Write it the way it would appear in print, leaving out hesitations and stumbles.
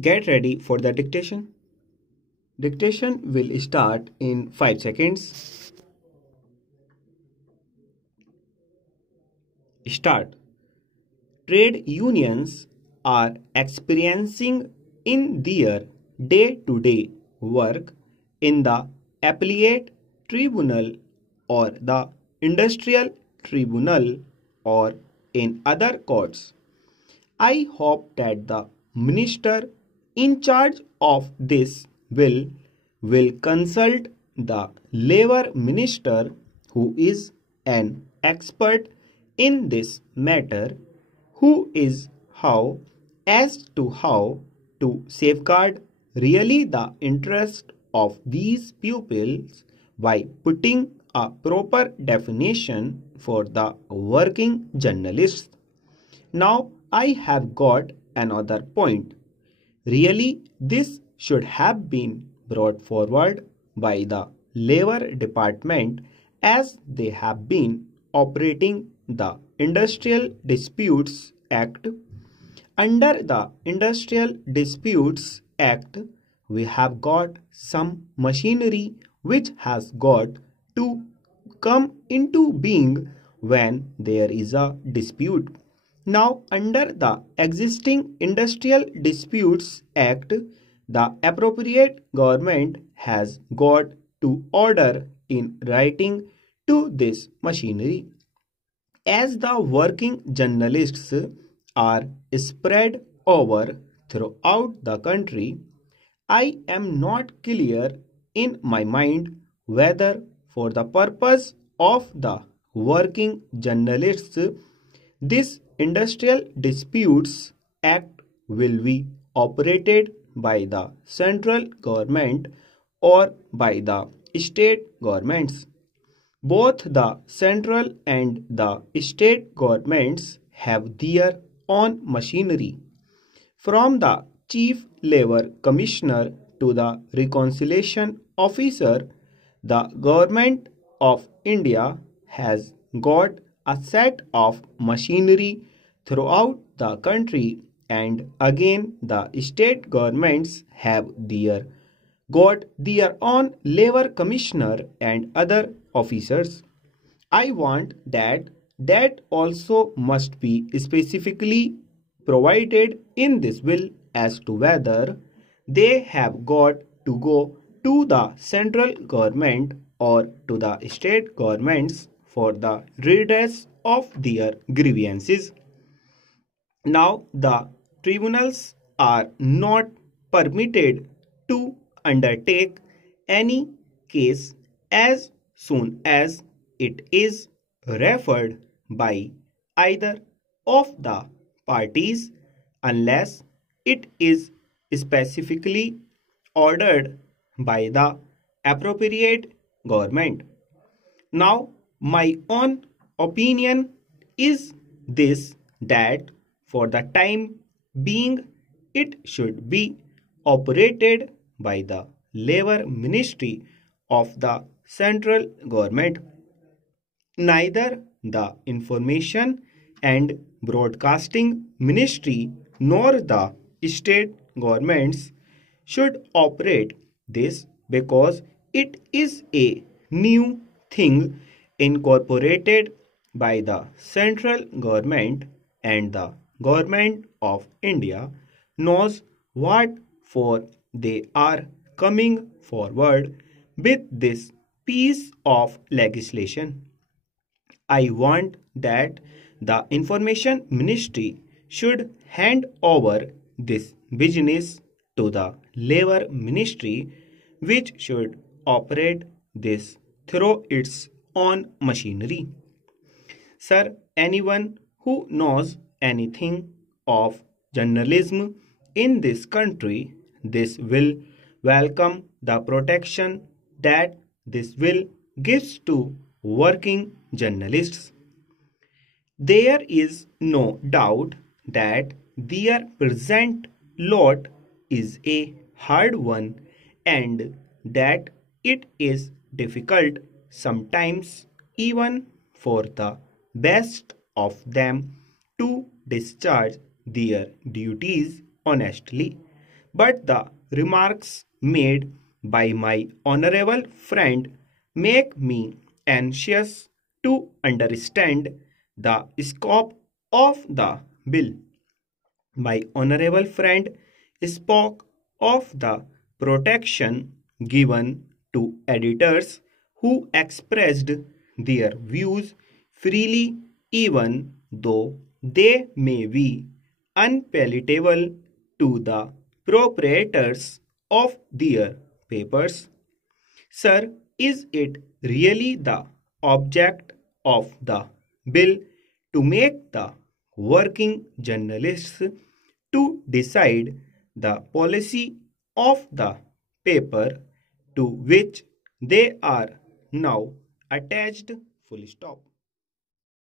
Get ready for the dictation. Dictation will start in 5 seconds. Start. Trade unions are experiencing in their day-to-day work in the appellate tribunal or the industrial tribunal or in other courts. I hope that the minister in charge of this will consult the labor minister who is an expert in this matter, who is how as to how to safeguard really the interest of these pupils by putting a proper definition for the working journalists. Now I have got another point. Really, this should have been brought forward by the Labor Department as they have been operating the Industrial Disputes Act. Under the Industrial Disputes Act, we have got some machinery which has got to come into being when there is a dispute. Now, under the existing Industrial Disputes Act, the appropriate government has got to order in writing to this machinery. As the working journalists are spread over throughout the country, I am not clear in my mind whether for the purpose of the working journalists this Industrial Disputes Act will be operated by the central government or by the state governments. Both the central and the state governments have their own machinery. From the Chief Labor Commissioner to the Reconciliation Officer, the Government of India has got a set of machinery throughout the country, and again the state governments have got their own labor commissioner and other officers. I want that also must be specifically provided in this bill as to whether they have got to go to the central government or to the state governments for the redress of their grievances. Now, the tribunals are not permitted to undertake any case as soon as it is referred by either of the parties unless it is specifically ordered by the appropriate government. Now, my own opinion is this, that for the time being it should be operated by the Labor Ministry of the central government. Neither the Information and Broadcasting Ministry nor the state governments should operate this because it is a new thing incorporated by the central government, and the government of India knows what for they are coming forward with this piece of legislation. I want that the Information Ministry should hand over this business to the Labor Ministry, which should operate this through its own machinery. Sir, anyone who knows anything of journalism in this country, this will welcome the protection that this will gives to working journalists. There is no doubt that their present lot is a hard one and that it is difficult sometimes even for the best of them to discharge their duties honestly. but the remarks made by my honorable friend make me anxious to understand the scope of the bill. My honorable friend spoke of the protection given to editors who expressed their views freely, even though they may be unpalatable to the proprietors of their papers. Sir, is it really the object of the bill to make the working journalists to decide the policy of the paper to which they are now attached? Full stop.